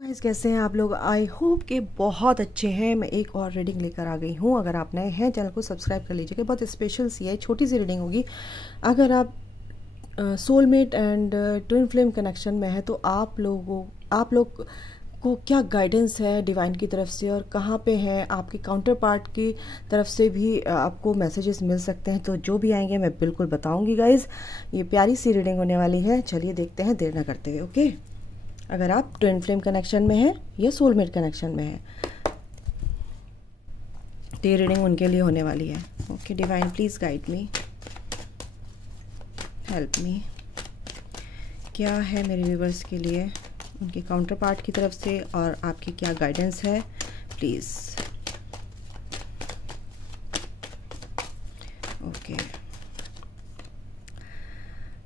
Guys कैसे हैं आप लोग। आई होप कि बहुत अच्छे हैं। मैं एक और रीडिंग लेकर आ गई हूँ। अगर आप नए हैं चैनल को सब्सक्राइब कर लीजिएगा। बहुत स्पेशल सी है, छोटी सी रीडिंग होगी। अगर आप soulmate and twin flame connection में है तो आप लोग को क्या गाइडेंस है डिवाइन की तरफ से और कहाँ पे हैं, आपके काउंटर पार्ट की तरफ से भी आपको मैसेजेस मिल सकते हैं। तो जो भी आएंगे मैं बिल्कुल बताऊंगी गाइज। ये प्यारी सी रीडिंग होने वाली है। चलिए देखते हैं देर ना करते हुए। ओके, अगर आप ट्विन फ्लेम कनेक्शन में हैं या सोलमेट कनेक्शन में हैं तो ये रीडिंग उनके लिए होने वाली है। Okay divine, please guide me, help me. क्या है मेरे व्यूवर्स के लिए उनके काउंटर पार्ट की तरफ से और आपकी क्या गाइडेंस है, please. Okay,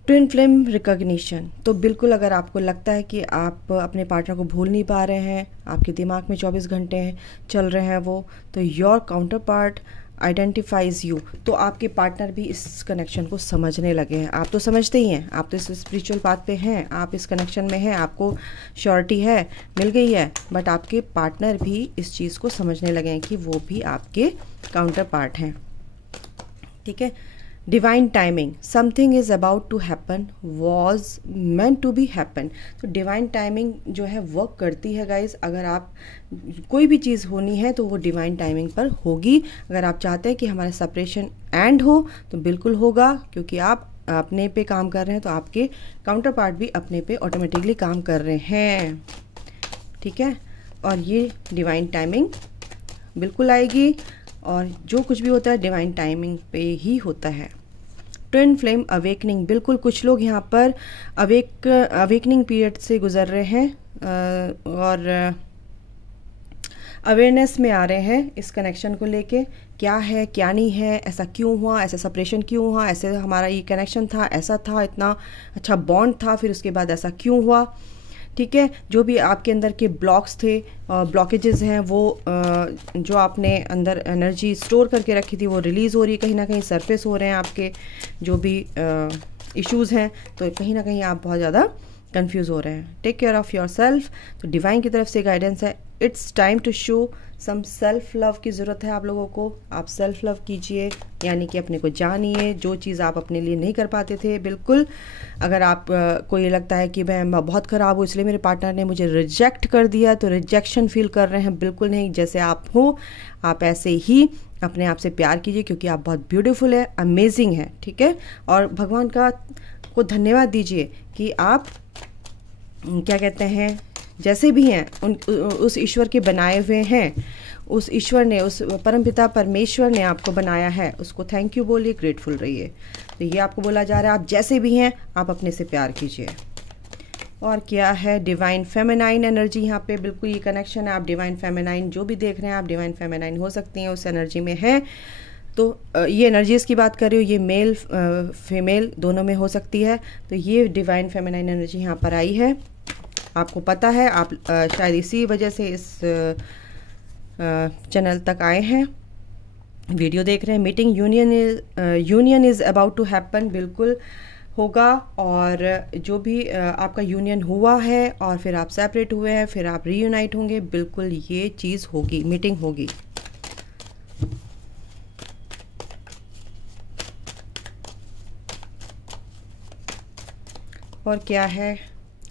twin flame recognition. तो बिल्कुल अगर आपको लगता है कि आप अपने पार्टनर को भूल नहीं पा रहे हैं, आपके दिमाग में 24 घंटे चल रहे हैं वो, तो your counter part identifies you. तो आपके पार्टनर भी इस कनेक्शन को समझने लगे हैं। आप तो समझते ही हैं, आप तो इस स्पिरिचुअल पाथ पे हैं, आप इस कनेक्शन में हैं, आपको श्योरिटी है, मिल गई है। बट आपके पार्टनर भी इस चीज़ को समझने लगे हैं कि वो भी आपके काउंटर पार्ट हैं। ठीक है। Divine timing, something is about to happen, was meant to be happen. तो डिवाइन टाइमिंग जो है वर्क करती है गाइज। अगर आप कोई भी चीज़ होनी है तो वो डिवाइन टाइमिंग पर होगी। अगर आप चाहते हैं कि हमारा सेपरेशन एंड हो तो बिल्कुल होगा, क्योंकि आप अपने पे काम कर रहे हैं तो आपके काउंटर पार्ट भी अपने पे ऑटोमेटिकली काम कर रहे हैं। ठीक है, और ये डिवाइन टाइमिंग बिल्कुल आएगी और जो कुछ भी होता है डिवाइन टाइमिंग पे ही होता है। ट्विन फ्लेम अवेकनिंग, बिल्कुल कुछ लोग यहाँ पर अवेकनिंग पीरियड से गुजर रहे हैं और अवेयरनेस में आ रहे हैं इस कनेक्शन को लेके। क्या है क्या नहीं है, ऐसा क्यों हुआ, ऐसा सेपरेशन क्यों हुआ, ऐसे हमारा ये कनेक्शन था, ऐसा था, इतना अच्छा बॉन्ड था, फिर उसके बाद ऐसा क्यों हुआ। ठीक है, जो भी आपके अंदर के ब्लॉक्स थे, ब्लॉकेजेस हैं, वो जो आपने अंदर एनर्जी स्टोर करके रखी थी वो रिलीज़ हो रही है, कहीं ना कहीं सरफेस हो रहे हैं आपके जो भी इश्यूज़ हैं। तो कहीं ना कहीं आप बहुत ज़्यादा कंफ्यूज हो रहे हैं। Take care of yourself. तो डिवाइन की तरफ से गाइडेंस है, it's time to show some self love की ज़रूरत है आप लोगों को। आप सेल्फ लव कीजिए, यानी कि अपने को जानिए। जो चीज़ आप अपने लिए नहीं कर पाते थे, बिल्कुल अगर आप को ये लगता है कि मैं बहुत ख़राब हूँ इसलिए मेरे पार्टनर ने मुझे रिजेक्ट कर दिया, तो रिजेक्शन फील कर रहे हैं, बिल्कुल नहीं। जैसे आप हो आप ऐसे ही अपने आप से प्यार कीजिए, क्योंकि आप बहुत ब्यूटीफुल है, अमेजिंग है। ठीक है, और भगवान को धन्यवाद दीजिए कि आप क्या कहते हैं जैसे भी हैं उस ईश्वर के बनाए हुए हैं। उस ईश्वर ने, उस परमपिता परमेश्वर ने आपको बनाया है, उसको थैंक यू बोलिए, ग्रेटफुल रहिए। तो ये आपको बोला जा रहा है आप जैसे भी हैं आप अपने से प्यार कीजिए। और क्या है, डिवाइन फेमिनाइन एनर्जी यहाँ पे बिल्कुल ये कनेक्शन है। आप डिवाइन फेमिनाइन जो भी देख रहे हैं आप डिवाइन फेमिनाइन हो सकती हैं, उस एनर्जी में है। तो ये एनर्जीज़ की बात कर रही हूँ, ये मेल फीमेल दोनों में हो सकती है। तो ये डिवाइन फेमिनाइन एनर्जी यहाँ पर आई है। आपको पता है, आप शायद इसी वजह से इस चैनल तक आए हैं, वीडियो देख रहे हैं। Meeting union is about to happen, बिल्कुल होगा। और जो भी आपका यूनियन हुआ है और फिर आप सेपरेट हुए हैं, फिर आप रीयूनाइट होंगे, बिल्कुल ये चीज़ होगी, मीटिंग होगी। और क्या है,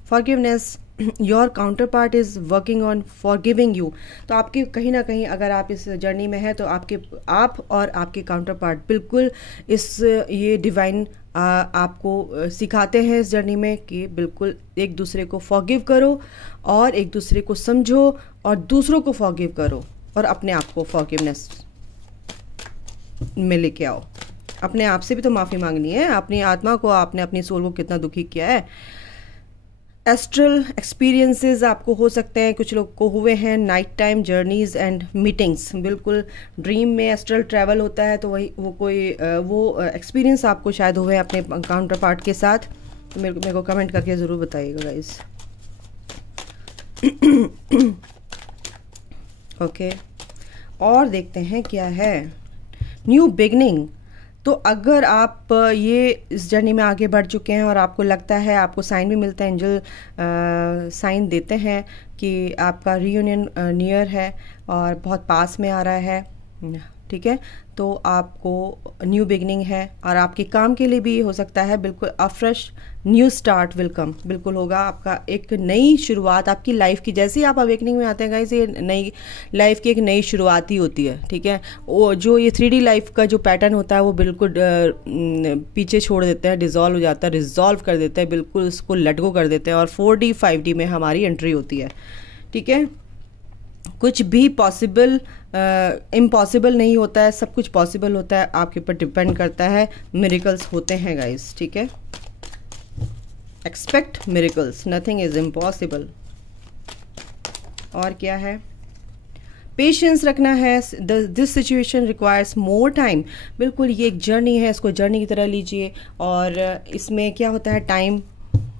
forgiveness, your counter part is working on forgiving you. तो आपके कहीं ना कहीं अगर आप इस जर्नी में हैं तो आप और आपके काउंटर पार्ट बिल्कुल ये डिवाइन आपको सिखाते हैं इस जर्नी में कि बिल्कुल एक दूसरे को फॉरगिव करो और एक दूसरे को समझो और दूसरों को फॉरगिव करो और अपने आप को फॉरगिवनेस में लेके आओ। अपने आप से भी तो माफ़ी मांगनी है, अपनी आत्मा को, आपने अपनी सोल को कितना दुखी किया है। एस्ट्रल एक्सपीरियंसेस आपको हो सकते हैं, कुछ लोग को हुए हैं, night time journeys and meetings. बिल्कुल ड्रीम में एस्ट्रल ट्रैवल होता है, तो वही वो एक्सपीरियंस आपको शायद हुए अपने काउंटर पार्ट के साथ। तो मेरे को कमेंट करके ज़रूर बताइएगा गाइस। ओके, और देखते हैं क्या है, न्यू बिगनिंग। तो अगर आप ये इस जर्नी में आगे बढ़ चुके हैं और आपको लगता है, आपको साइन भी मिलता है, एंजल साइन देते हैं कि आपका रीयूनियन नियर है और बहुत पास में आ रहा है, ठीक है, तो आपको न्यू बिगनिंग है और आपके काम के लिए भी हो सकता है बिल्कुल अ fresh new start will come, बिल्कुल होगा आपका एक नई शुरुआत आपकी लाइफ की। जैसे ही आप अवेकनिंग में आते हैं गाइस, ये नई लाइफ की एक नई शुरुआत ही होती है, ठीक है। वो जो ये 3D लाइफ का जो पैटर्न होता है वो बिल्कुल पीछे छोड़ देते हैं, डिज़ोल्व हो जाता है, रिजॉल्व कर देते हैं, बिल्कुल उसको लेट गो कर देते हैं और 4D 5D में हमारी एंट्री होती है, ठीक है। कुछ भी पॉसिबल इम्पॉसिबल नहीं होता है, सब कुछ पॉसिबल होता है, आपके ऊपर डिपेंड करता है। मिरेकल्स होते हैं गाइस, ठीक है। Expect miracles, nothing is impossible. और क्या है, पेशेंस रखना है। This situation requires more time, बिल्कुल ये एक जर्नी है, इसको जर्नी की तरह लीजिए। और इसमें क्या होता है, टाइम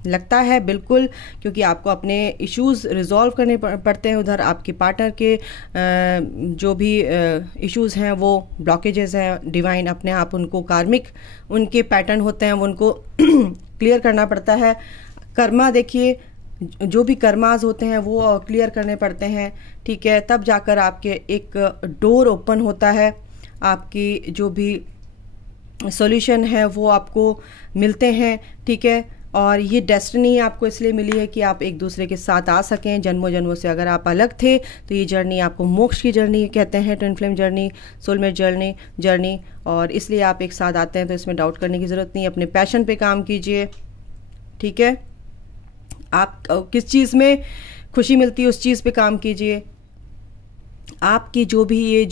लगता है बिल्कुल, क्योंकि आपको अपने इश्यूज रिजॉल्व करने पड़ते हैं। उधर आपके पार्टनर के जो भी इश्यूज हैं, वो ब्लॉकेजेस हैं, डिवाइन अपने आप उनको कार्मिक उनके पैटर्न होते हैं, वो उनको क्लियर करना पड़ता है। कर्मा देखिए, जो भी कर्माज होते हैं वो क्लियर करने पड़ते हैं, ठीक है, तब जाकर आपके एक डोर ओपन होता है, आपकी जो भी सॉल्यूशन है वो आपको मिलते हैं, ठीक है। और ये डेस्टिनी आपको इसलिए मिली है कि आप एक दूसरे के साथ आ सकें जन्मों जन्मों से। अगर आप अलग थे तो ये जर्नी आपको मोक्ष की जर्नी कहते हैं, twin flame journey, soulmate journey, और इसलिए आप एक साथ आते हैं, तो इसमें डाउट करने की ज़रूरत नहीं। अपने पैशन पे काम कीजिए, ठीक है। आप किस चीज़ में खुशी मिलती है उस चीज़ पे काम कीजिए। आपकी जो भी ये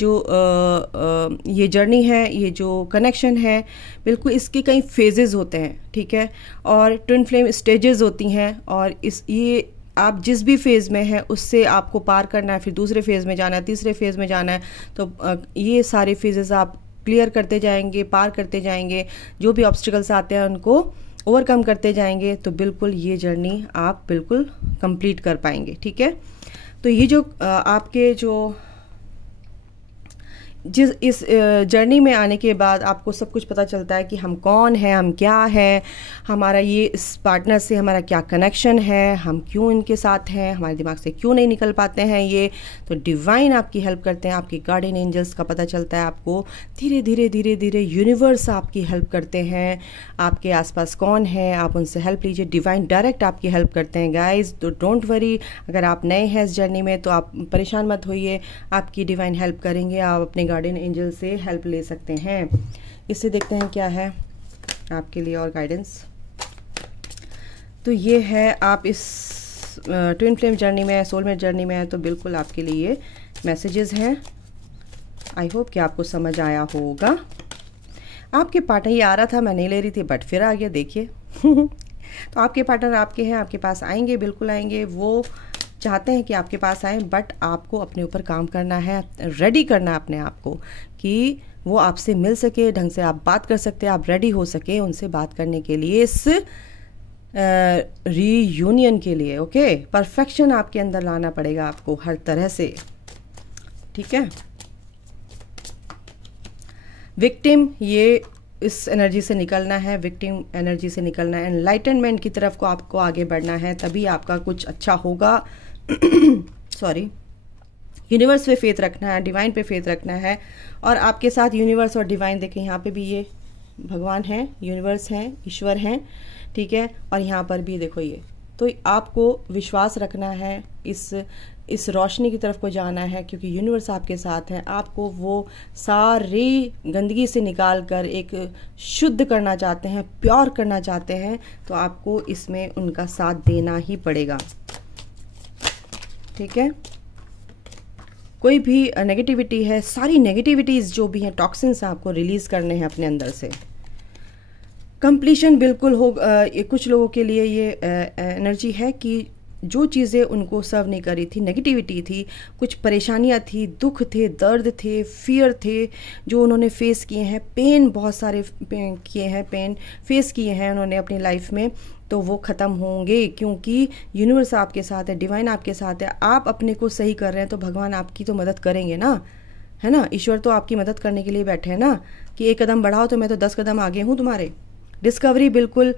जर्नी है, ये जो कनेक्शन है, बिल्कुल इसके कई फेजेस होते हैं, ठीक है, और ट्विन फ्लेम स्टेजेस होती हैं, और ये आप जिस भी फेज़ में हैं उससे आपको पार करना है, फिर दूसरे फेज़ में जाना है, तीसरे फेज़ में जाना है। तो ये सारे फेजेस आप क्लियर करते जाएंगे, पार करते जाएंगे, जो भी ऑब्स्टिकल्स आते हैं उनको ओवरकम करते जाएंगे, तो बिल्कुल ये जर्नी आप बिल्कुल कंप्लीट कर पाएंगे, ठीक है। तो ये जो आपके जो इस जर्नी में आने के बाद आपको सब कुछ पता चलता है कि हम कौन हैं, हम क्या हैं, हमारा ये इस पार्टनर से हमारा क्या कनेक्शन है, हम क्यों इनके साथ हैं, हमारे दिमाग से क्यों नहीं निकल पाते हैं ये। तो डिवाइन आपकी हेल्प करते हैं, आपके गार्डियन एंजल्स का पता चलता है आपको, धीरे धीरे धीरे धीरे यूनिवर्स आपकी हेल्प करते हैं। आपके आसपास कौन है, आप उनसे हेल्प लीजिए, डिवाइन डायरेक्ट आपकी हेल्प करते हैं गाइज। तो डोंट वरी, अगर आप नए हैं इस जर्नी में तो आप परेशान मत होइए, आपकी डिवाइन हेल्प करेंगे, आप अपने गार्डियन एंजल से हेल्प ले सकते हैं। इससे देखते हैं क्या है आपके लिए और गाइडेंस। तो ये है, आप इस ट्विन फ्लेम जर्नी में, सोलमेट जर्नी में है, तो बिल्कुल आपके लिए ये मैसेजेस हैं। आई होप कि आपको समझ आया होगा। आपके पार्टनर, ये आ रहा था, मैं नहीं ले रही थी बट फिर आ गया, देखिए तो आपके पार्टनर आपके हैं, आपके पास आएंगे, बिल्कुल आएंगे। वो चाहते हैं कि आपके पास आए, बट आपको अपने ऊपर काम करना है, रेडी करना है अपने आप को कि वो आपसे मिल सके, ढंग से आप बात कर सकते हैं, आप रेडी हो सके उनसे बात करने के लिए, इस रीयूनियन के लिए। ओके, परफेक्शन आपके अंदर लाना पड़ेगा आपको हर तरह से, ठीक है। विक्टिम, ये इस एनर्जी से निकलना है, विक्टिम एनर्जी से निकलना है, एनलाइटनमेंट की तरफ को आपको आगे बढ़ना है, तभी आपका कुछ अच्छा होगा। सॉरी, यूनिवर्स पे फेथ रखना है, डिवाइन पे फेथ रखना है, और आपके साथ यूनिवर्स और डिवाइन, देखें यहाँ पे भी ये भगवान हैं, यूनिवर्स हैं, ईश्वर हैं, ठीक है, और यहाँ पर भी देखो ये। तो आपको विश्वास रखना है, इस रोशनी की तरफ को जाना है, क्योंकि यूनिवर्स आपके साथ है। आपको वो सारी गंदगी से निकाल कर एक शुद्ध करना चाहते हैं, प्योर करना चाहते हैं, तो आपको इसमें उनका साथ देना ही पड़ेगा, ठीक है। कोई भी नेगेटिविटी है, सारी नेगेटिविटीज़ जो भी हैं, टॉक्सिन्स आपको रिलीज़ करने हैं अपने अंदर से। कंप्लीशन बिल्कुल हो, कुछ लोगों के लिए ये एनर्जी है कि जो चीज़ें उनको सर्व नहीं करी थी, नेगेटिविटी थी, कुछ परेशानियां थी, दुख थे, दर्द थे, फियर थे, जो उन्होंने फेस किए हैं, पेन बहुत सारे किए हैं, पेन फेस किए हैं उन्होंने अपनी लाइफ में, तो वो ख़त्म होंगे, क्योंकि यूनिवर्स आपके साथ है, डिवाइन आपके साथ है। आप अपने को सही कर रहे हैं तो भगवान आपकी तो मदद करेंगे ना, है ना। ईश्वर तो आपकी मदद करने के लिए बैठे हैं ना, कि एक कदम बढ़ाओ तो मैं तो 10 कदम आगे हूँ तुम्हारे। डिस्कवरी, बिल्कुल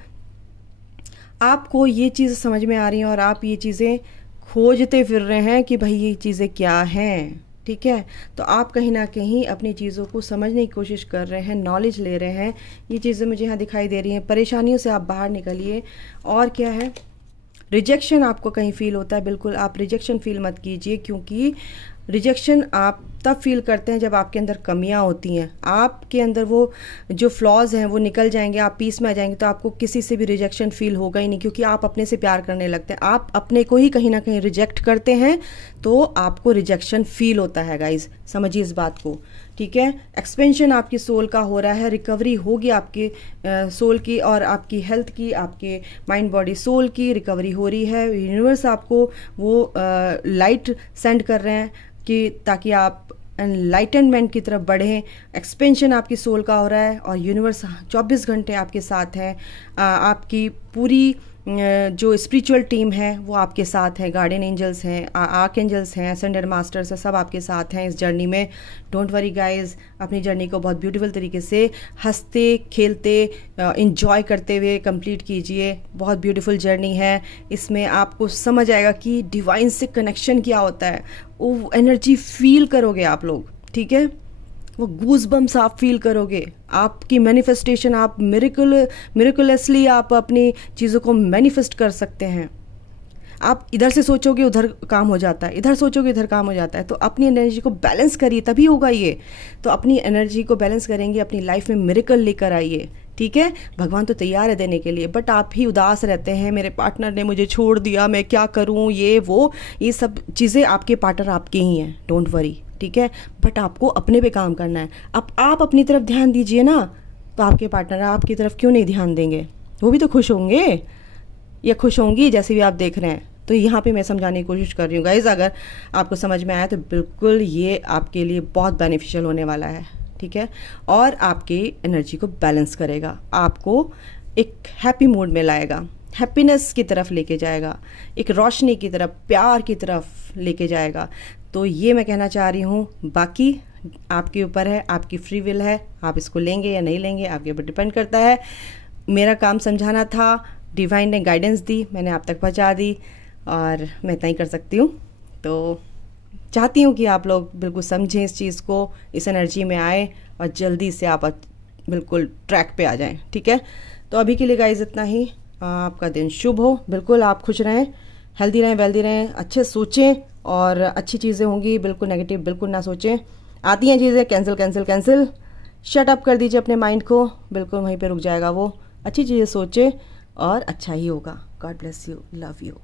आपको ये चीज़ समझ में आ रही है और आप ये चीज़ें खोजते फिर रहे हैं कि भाई ये चीज़ें क्या हैं, ठीक है। तो आप कहीं ना कहीं अपनी चीज़ों को समझने की कोशिश कर रहे हैं, नॉलेज ले रहे हैं। ये चीज़ें मुझे यहाँ दिखाई दे रही हैं। परेशानियों से आप बाहर निकलिए। और क्या है, रिजेक्शन आपको कहीं फील होता है, बिल्कुल आप रिजेक्शन फील मत कीजिए, क्योंकि रिजेक्शन आप तब फील करते हैं जब आपके अंदर कमियां होती हैं। आपके अंदर वो जो फ्लॉज हैं वो निकल जाएंगे, आप पीस में आ जाएंगे, तो आपको किसी से भी रिजेक्शन फील होगा ही नहीं, क्योंकि आप अपने से प्यार करने लगते हैं। आप अपने को ही कहीं ना कहीं रिजेक्ट करते हैं तो आपको रिजेक्शन फील होता है। गाइज समझिए इस बात को, ठीक है। एक्सपेंशन आपकी सोल का हो रहा है, रिकवरी होगी आपकी सोल की और आपकी हेल्थ की, आपके माइंड बॉडी सोल की रिकवरी हो रही है। यूनिवर्स आपको वो लाइट सेंड कर रहे हैं कि ताकि आप एनलाइटनमेंट की तरफ बढ़ें। एक्सपेंशन आपकी सोल का हो रहा है और यूनिवर्स 24 घंटे आपके साथ है। आपकी पूरी जो स्पिरिचुअल टीम है वो आपके साथ है। गार्डियन एंजल्स हैं, आर्क एंजल्स हैं, असेंडेड मास्टर्स हैं, सब आपके साथ हैं इस जर्नी में। डोंट वरी गाइज, अपनी जर्नी को बहुत ब्यूटीफुल तरीके से हंसते खेलते इंजॉय करते हुए कंप्लीट कीजिए। बहुत ब्यूटीफुल जर्नी है। इसमें आपको समझ आएगा कि डिवाइन से कनेक्शन क्या होता है। वो एनर्जी फील करोगे आप लोग, ठीक है। वो गूज़बम्स आप फील करोगे। आपकी मैनिफेस्टेशन, आप मिरेकुलसली आप अपनी चीज़ों को मैनिफेस्ट कर सकते हैं। आप इधर से सोचोगे उधर काम हो जाता है, इधर सोचोगे इधर काम हो जाता है। तो अपनी एनर्जी को बैलेंस करिए, तभी होगा ये। तो अपनी एनर्जी को बैलेंस करेंगे, अपनी लाइफ में मिरेकल लेकर आइए, ठीक है। भगवान तो तैयार है देने के लिए, बट आप ही उदास रहते हैं, मेरे पार्टनर ने मुझे छोड़ दिया, मैं क्या करूं, ये वो, ये सब चीज़ें आपके पार्टनर आपके ही हैं, डोंट वरी, ठीक है। बट आपको अपने पे काम करना है। अब आप अपनी तरफ ध्यान दीजिए ना, तो आपके पार्टनर आपकी तरफ क्यों नहीं ध्यान देंगे? वो भी तो खुश होंगे या खुश होंगी, जैसे भी आप देख रहे हैं। तो यहाँ पे मैं समझाने की कोशिश कर रही हूँ गाइज। अगर आपको समझ में आया तो बिल्कुल ये आपके लिए बहुत बेनिफिशियल होने वाला है, ठीक है। और आपकी एनर्जी को बैलेंस करेगा, आपको एक हैप्पी मूड में लाएगा, हैप्पीनेस की तरफ लेके जाएगा, एक रोशनी की तरफ, प्यार की तरफ लेके जाएगा। तो ये मैं कहना चाह रही हूँ। बाकी आपके ऊपर है, आपकी फ्री विल है, आप इसको लेंगे या नहीं लेंगे आपके ऊपर डिपेंड करता है। मेरा काम समझाना था, डिवाइन ने गाइडेंस दी, मैंने आप तक पहुँचा दी और मैं इतना ही कर सकती हूँ। तो चाहती हूँ कि आप लोग बिल्कुल समझें इस चीज़ को, इस एनर्जी में आए और जल्दी से आप बिल्कुल ट्रैक पे आ जाएं, ठीक है। तो अभी के लिए गाइज इतना ही। आपका दिन शुभ हो, बिल्कुल आप खुश रहें, हेल्दी रहें, वेल्दी रहें, अच्छे सोचें और अच्छी चीज़ें होंगी, बिल्कुल नेगेटिव बिल्कुल ना सोचें। आती हैं चीज़ें, cancel cancel cancel, shut up कर दीजिए अपने माइंड को, बिल्कुल वहीं पे रुक जाएगा वो। अच्छी चीज़ें सोचें और अच्छा ही होगा। God bless you, love you.